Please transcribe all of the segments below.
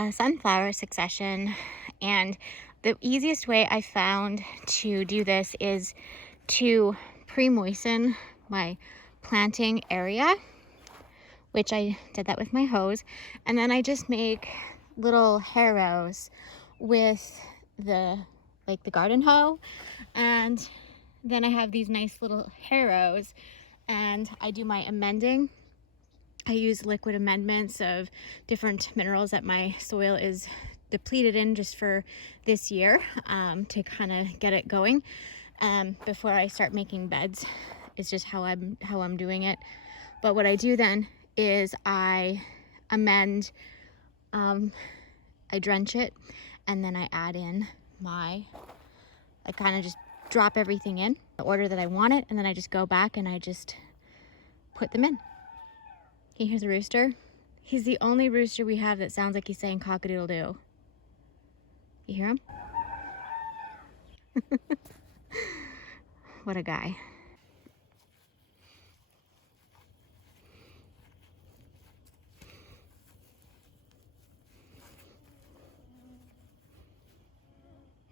a sunflower succession, and the easiest way I found to do this is to pre-moisten my planting area, which I did that with my hose, and then I just make little harrows with the garden hoe, and then I have these nice little harrows, and I do my amending. I use liquid amendments of different minerals that my soil is depleted in just for this year, to kind of get it going before I start making beds. It's just how I'm doing it. But what I do then is I amend, I drench it, and then I add in I kind of just drop everything in the order that I want it, and then I just go back and I just put them in. Can you hear the rooster? He's the only rooster we have that sounds like he's saying cock-a-doodle-doo. You hear him? What a guy.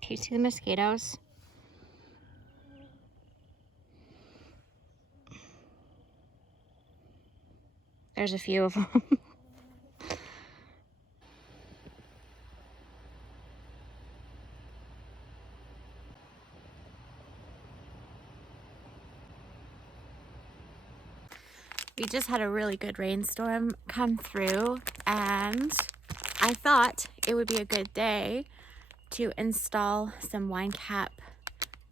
Can you see the mosquitoes? There's a few of them. We just had a really good rainstorm come through, and I thought it would be a good day to install some wine cap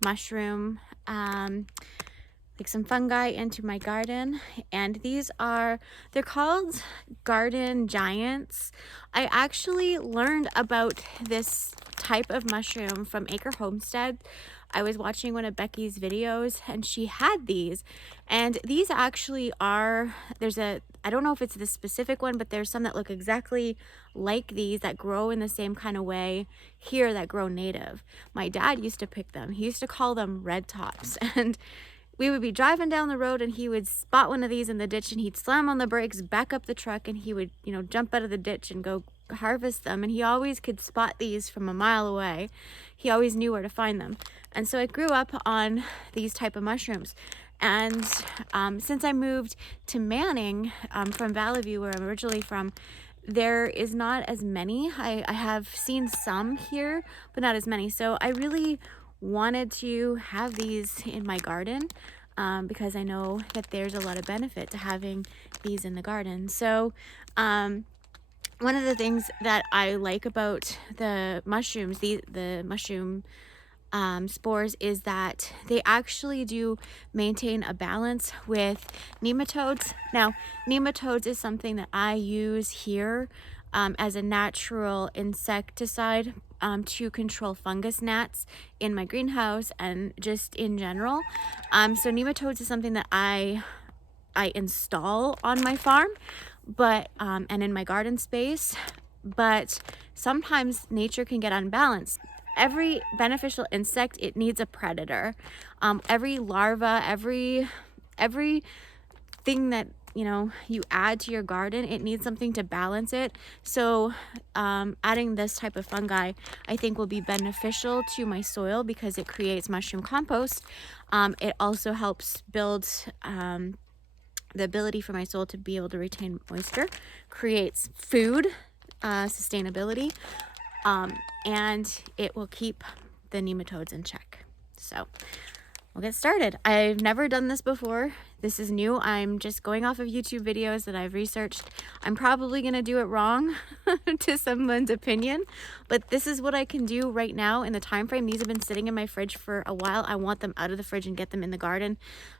mushroom, like some fungi into my garden. And they're called garden giants. I actually learned about this type of mushroom from Acre Homestead. I was watching one of Becky's videos and she had these, and these actually are, I don't know if it's the specific one, but there's some that look exactly like these that grow in the same kind of way here that grow native. My dad used to pick them. He used to call them red tops, and we would be driving down the road and he would spot one of these in the ditch and he'd slam on the brakes, back up the truck, and he would, jump out of the ditch and go harvest them. And he always could spot these from a mile away. He always knew where to find them. And so I grew up on these type of mushrooms. And since I moved to Manning from Valley View, where I'm originally from, there is not as many. I have seen some here, but not as many. So I really wanted to have these in my garden because I know that there's a lot of benefit to having these in the garden. So one of the things that I like about the mushrooms, the mushroom spores, is that they actually do maintain a balance with nematodes. Now, nematodes is something that I use here as a natural insecticide to control fungus gnats in my greenhouse and just in general. So nematodes is something that I install on my farm, but and in my garden space, but sometimes nature can get unbalanced. Every beneficial insect, it needs a predator. Every larva, every thing that you add to your garden, it needs something to balance it. So adding this type of fungi, I think, will be beneficial to my soil because it creates mushroom compost. It also helps build the ability for my soil to be able to retain moisture, creates food sustainability, and it will keep the nematodes in check. So we'll get started. I've never done this before. This is new. I'm just going off of YouTube videos that I've researched. I'm probably going to do it wrong to someone's opinion, but this is what I can do right now in the time frame. These have been sitting in my fridge for a while. I want them out of the fridge and get them in the garden.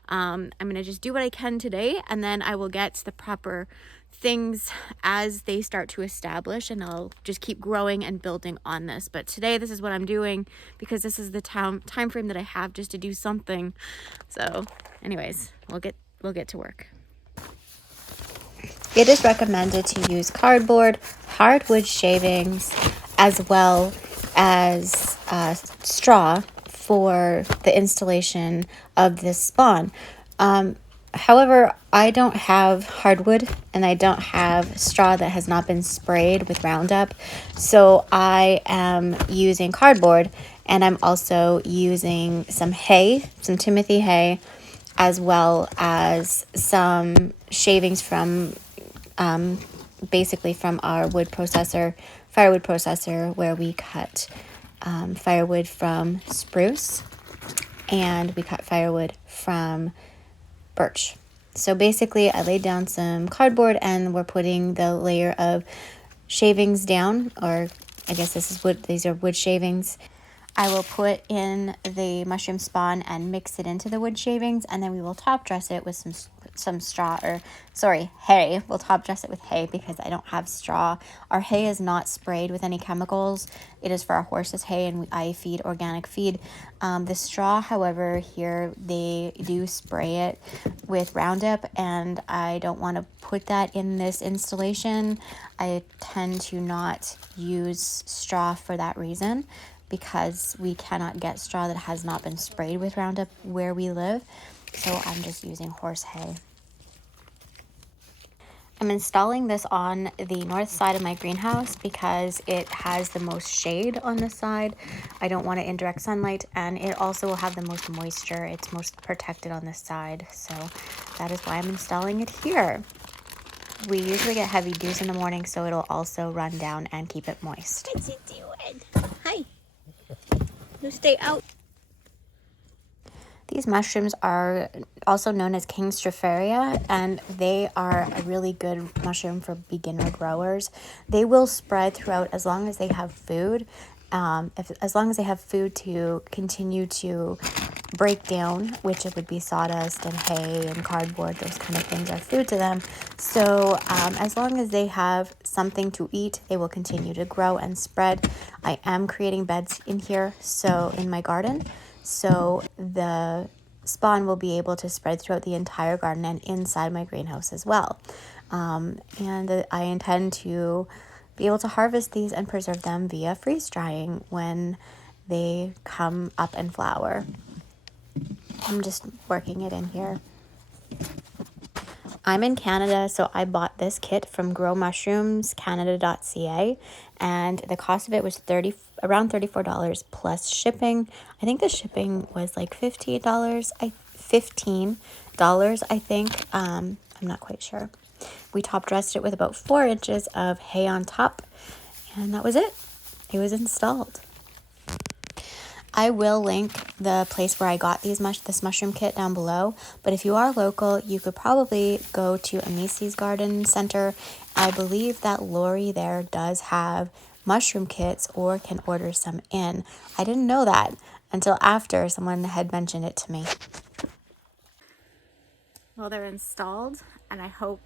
I'm going to just do what I can today, and then I will get the proper things as they start to establish, and I'll just keep growing and building on this. But today, this is what I'm doing because this is the time frame that I have just to do something. So anyways, we'll get to work. It is recommended to use cardboard, hardwood shavings, as well as straw for the installation of this spawn. However, I don't have hardwood and I don't have straw that has not been sprayed with Roundup. So I am using cardboard, and I'm also using some hay, some Timothy hay, as well as some shavings from basically from our firewood processor, where we cut firewood from spruce and we cut firewood from birch. So basically, I laid down some cardboard and we're putting the layer of shavings down, or I guess this is wood, these are wood shavings. I will put in the mushroom spawn and mix it into the wood shavings, and then we will top dress it with some straw, or sorry, hay. We'll top dress it with hay because I don't have straw. Our hay is not sprayed with any chemicals. It is for our horses' hay, and I feed organic feed. The straw, however, here they do spray it with Roundup, and I don't want to put that in this installation. I tend to not use straw for that reason, because we cannot get straw that has not been sprayed with Roundup where we live. So I'm just using horse hay. I'm installing this on the north side of my greenhouse because it has the most shade on this side. I don't want it in direct sunlight, and it also will have the most moisture. It's most protected on this side. So that is why I'm installing it here. We usually get heavy dews in the morning, so it'll also run down and keep it moist. What's it doing? Hi. You stay out. These mushrooms are also known as King Stropharia, and they are a really good mushroom for beginner growers. They will spread throughout as long as they have food. As long as they have food to continue to break down, which it would be sawdust and hay and cardboard, those kind of things are food to them. So as long as they have something to eat, they will continue to grow and spread. I am creating beds in here, so in my garden. So the spawn will be able to spread throughout the entire garden and inside my greenhouse as well. And I intend to be able to harvest these and preserve them via freeze drying when they come up and flower. I'm just working it in here. I'm in Canada, so I bought this kit from growmushroomscanada.ca, and the cost of it was around $34 plus shipping. I think the shipping was like $15, I think. I'm not quite sure. We top dressed it with about 4 inches of hay on top, and that was it. It was installed. I will link the place where I got this mushroom kit down below, but if you are local, you could probably go to a Macy's Garden Center. I believe that Lori there does have mushroom kits or can order some in. I didn't know that until after someone had mentioned it to me. Well, they're installed, and I hope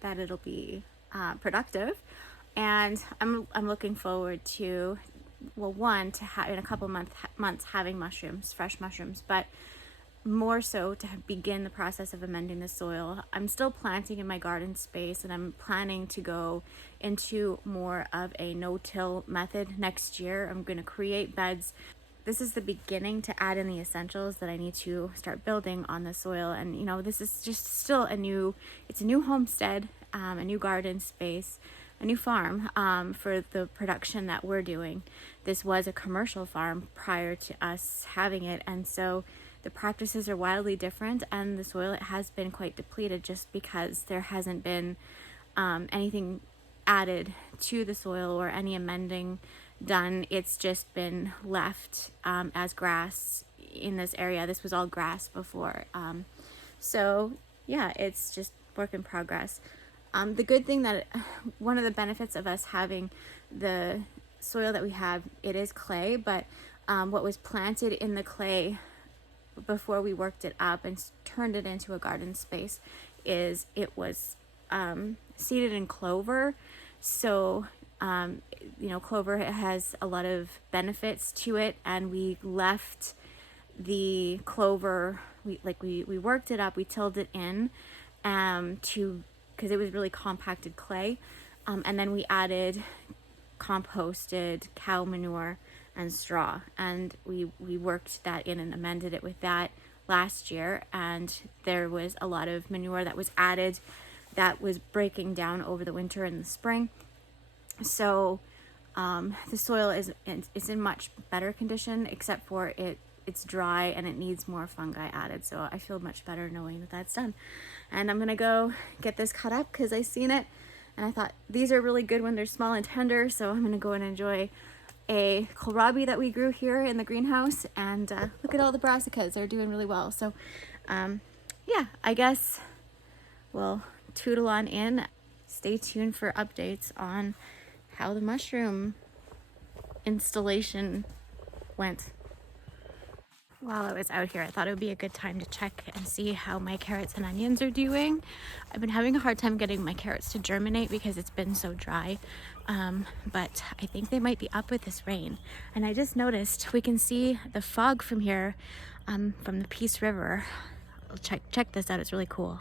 that it'll be productive. And I'm looking forward to, well, one, to in a couple months having mushrooms, fresh mushrooms, but more so to begin the process of amending the soil. I'm still planting in my garden space, and I'm planning to go into more of a no-till method next year. I'm going to create beds. This is the beginning to add in the essentials that I need to start building on the soil. And you know, this is just still it's a new homestead, a new garden space, a new farm for the production that we're doing. This was a commercial farm prior to us having it, and so the practices are wildly different, and the soil has been quite depleted just because there hasn't been anything added to the soil or any amending done. It's just been left as grass in this area. This was all grass before. So yeah, it's just work in progress. The good thing that one of the benefits of us having the soil that we have, it is clay, but what was planted in the clay before we worked it up and turned it into a garden space is it was seeded in clover. So clover has a lot of benefits to it, and we left the clover, we worked it up, we tilled it in because it was really compacted clay, and then we added composted cow manure and straw, and we worked that in and amended it with that last year, and there was a lot of manure that was added that was breaking down over the winter and the spring. So the soil is in much better condition, except for it's dry and it needs more fungi added. So I feel much better knowing that that's done. And I'm gonna go get this cut up because I seen it and I thought these are really good when they're small and tender. So I'm gonna go and enjoy a kohlrabi that we grew here in the greenhouse, and look at all the brassicas, they're doing really well. So yeah, I guess we'll tootle on in. Stay tuned for updates on how the mushroom installation went. While I was out here, I thought it would be a good time to check and see how my carrots and onions are doing. I've been having a hard time getting my carrots to germinate because it's been so dry, but I think they might be up with this rain. And I just noticed we can see the fog from here, from the Peace River. I'll check this out, it's really cool.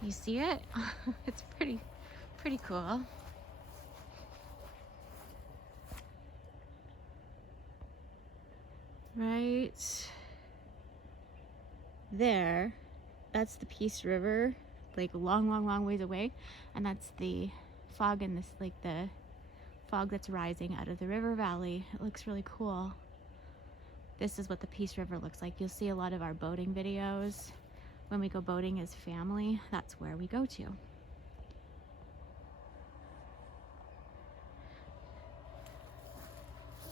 You see it? It's pretty cool. Right there, that's the Peace River, like long ways away, and that's the fog in this, like the fog that's rising out of the river valley. It looks really cool. This is what the Peace River looks like. You'll see a lot of our boating videos. When we go boating as family, that's where we go to.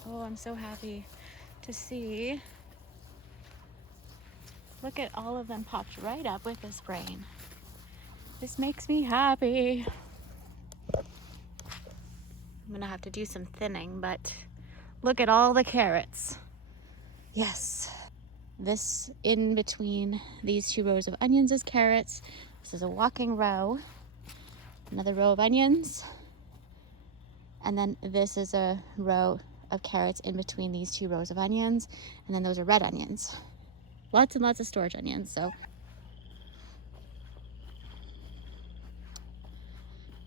Oh, I'm so happy to see. Look at all of them popped right up with this rain. This makes me happy. I'm gonna have to do some thinning, but look at all the carrots. Yes. This in between these two rows of onions is carrots. This is a walking row. Another row of onions. And then this is a row of carrots in between these two rows of onions, and then those are red onions. Lots and lots of storage onions. So,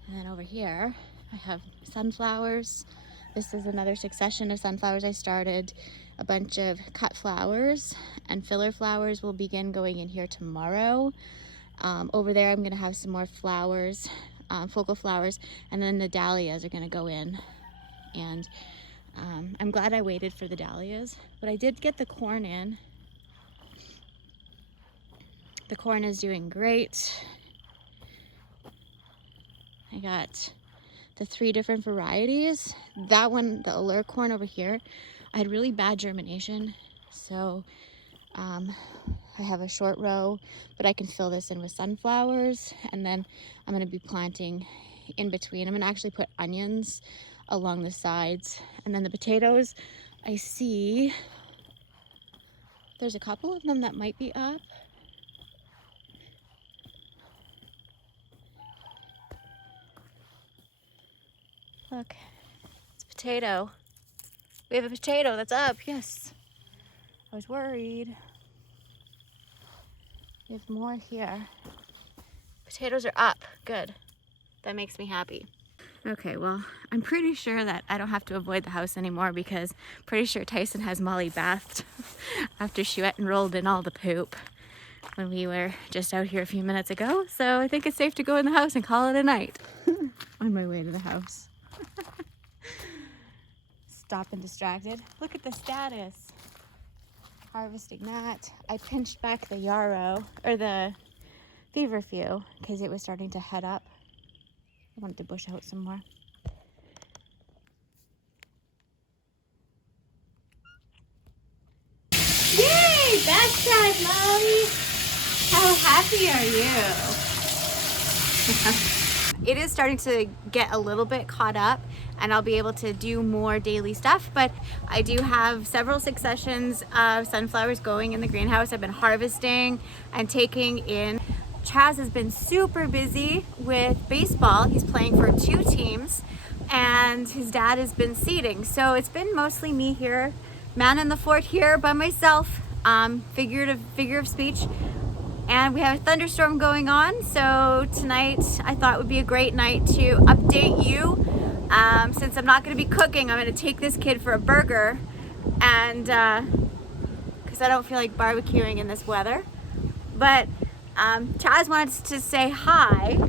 and then over here I have sunflowers. This is another succession of sunflowers I started. A bunch of cut flowers and filler flowers will begin going in here tomorrow. Over there I'm gonna have some more flowers, focal flowers, and then the dahlias are gonna go in. And I'm glad I waited for the dahlias, but I did get the corn in. The corn is doing great. I got the 3 different varieties. That one, the allure corn over here, I had really bad germination. So I have a short row, but I can fill this in with sunflowers. And then I'm gonna be planting in between. I'm gonna actually put onions along the sides. And then the potatoes, I see there's a couple of them that might be up. Look, it's a potato. We have a potato that's up, yes. I was worried. We have more here. Potatoes are up, good. That makes me happy. Okay, well, I'm pretty sure that I don't have to avoid the house anymore because I'm pretty sure Tyson has Molly bathed after she went and rolled in all the poop when we were just out here a few minutes ago. So I think it's safe to go in the house and call it a night. On my way to the house. Stop and distracted. Look at the status. Harvesting that. I pinched back the yarrow, or the feverfew, because it was starting to head up. I wanted to bush out some more. Yay! Backside, Molly! How happy are you? It is starting to get a little bit caught up and I'll be able to do more daily stuff, but I do have several successions of sunflowers going in the greenhouse. I've been harvesting and taking in. Chaz has been super busy with baseball. He's playing for 2 teams and his dad has been seeding. So it's been mostly me here, man in the fort here by myself, figure of speech. And we have a thunderstorm going on, so tonight I thought would be a great night to update you. Since I'm not going to be cooking, I'm going to take this kid for a burger, and because because I don't feel like barbecuing in this weather. But Chaz wants to say hi.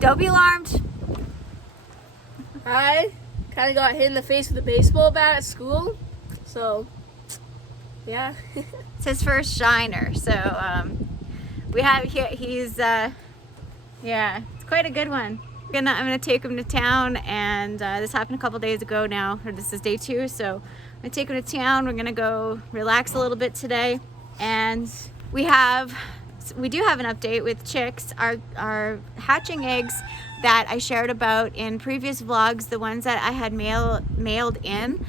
Don't be alarmed. I kind of got hit in the face with a baseball bat at school, so yeah. It's his first shiner, so we have he's yeah, it's quite a good one. I'm gonna take him to town, and this happened a couple days ago now, or this is day 2, so I'm gonna take him to town. We're gonna go relax a little bit today, and we do have an update with chicks. Our hatching eggs that I shared about in previous vlogs, the ones that I had mailed in,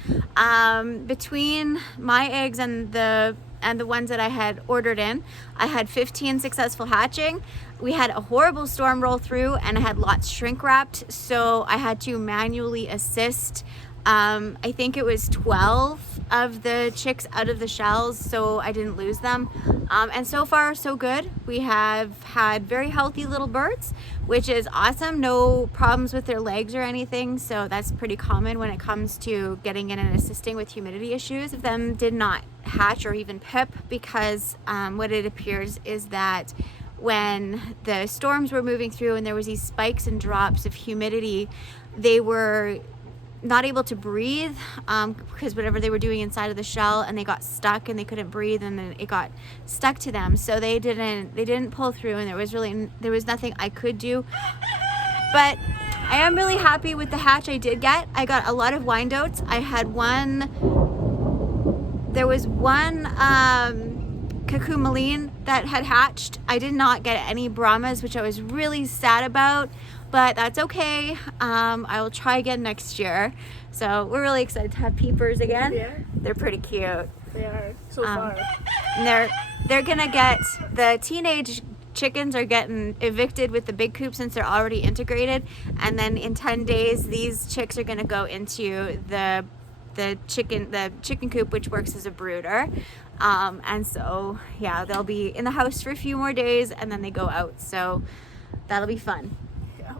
between my eggs and the ones that I had ordered in, I had 15 successful hatching. We had a horrible storm roll through, and I had lots shrink wrapped, so I had to manually assist. I think it was 12 of the chicks out of the shells, so I didn't lose them. And so far, so good. We have had very healthy little birds, which is awesome. No problems with their legs or anything, so that's pretty common when it comes to getting in and assisting with humidity issues. Them did not hatch or even pip, because what it appears is that when the storms were moving through and there was these spikes and drops of humidity, they were not able to breathe because whatever they were doing inside of the shell, and they got stuck and they couldn't breathe, and then it got stuck to them, so they didn't pull through, and there was nothing I could do. But I am really happy with the hatch I did get. I got a lot of Wyandottes. I had there was one Cucumaline that had hatched. I did not get any Brahmas, which I was really sad about, but that's okay. I will try again next year. So we're really excited to have peepers again. Yeah. They're pretty cute. They are so far. And they're gonna get, the teenage chickens are getting evicted with the big coop since they're already integrated, and then in 10 days these chicks are gonna go into the chicken coop, which works as a brooder. And so yeah, they'll be in the house for a few more days, and then they go out, so that'll be fun. Yeah.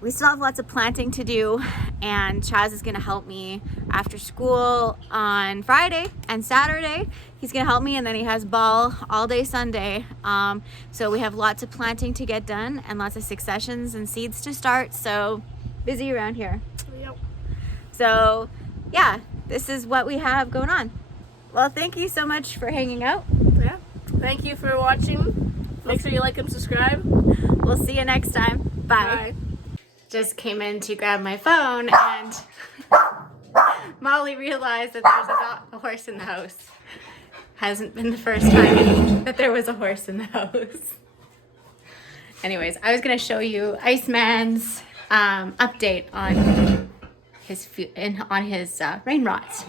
We still have lots of planting to do, and Chaz is gonna help me after school on Friday and Saturday. He's gonna help me, and then he has ball all day Sunday. So we have lots of planting to get done and lots of successions and seeds to start, so busy around here. Yep. So yeah, this is what we have going on. Well, thank you so much for hanging out. Yeah. Thank you for watching. Make sure you like and subscribe. We'll see you next time. Bye. Just came in to grab my phone, and Molly realized that there's a horse in the house. Hasn't been the first time that there was a horse in the house. Anyways, I was going to show you Iceman's update on his rain rots.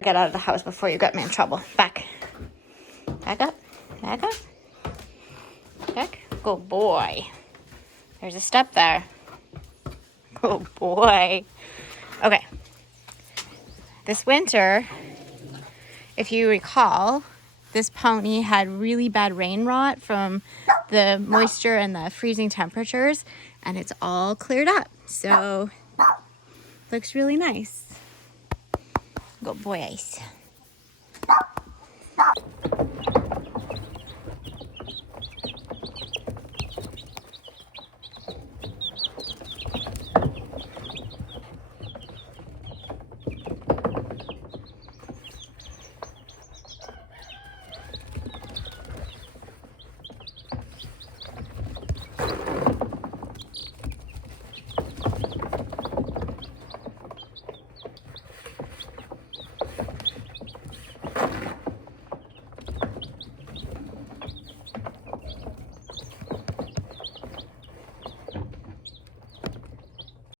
Get out of the house before you get me in trouble. Back up, back up, back. Good boy. There's a step there. Good boy. Okay. This winter, if you recall, this pony had really bad rain rot from the moisture and the freezing temperatures, and it's all cleared up. So looks really nice. Good boy, Ice.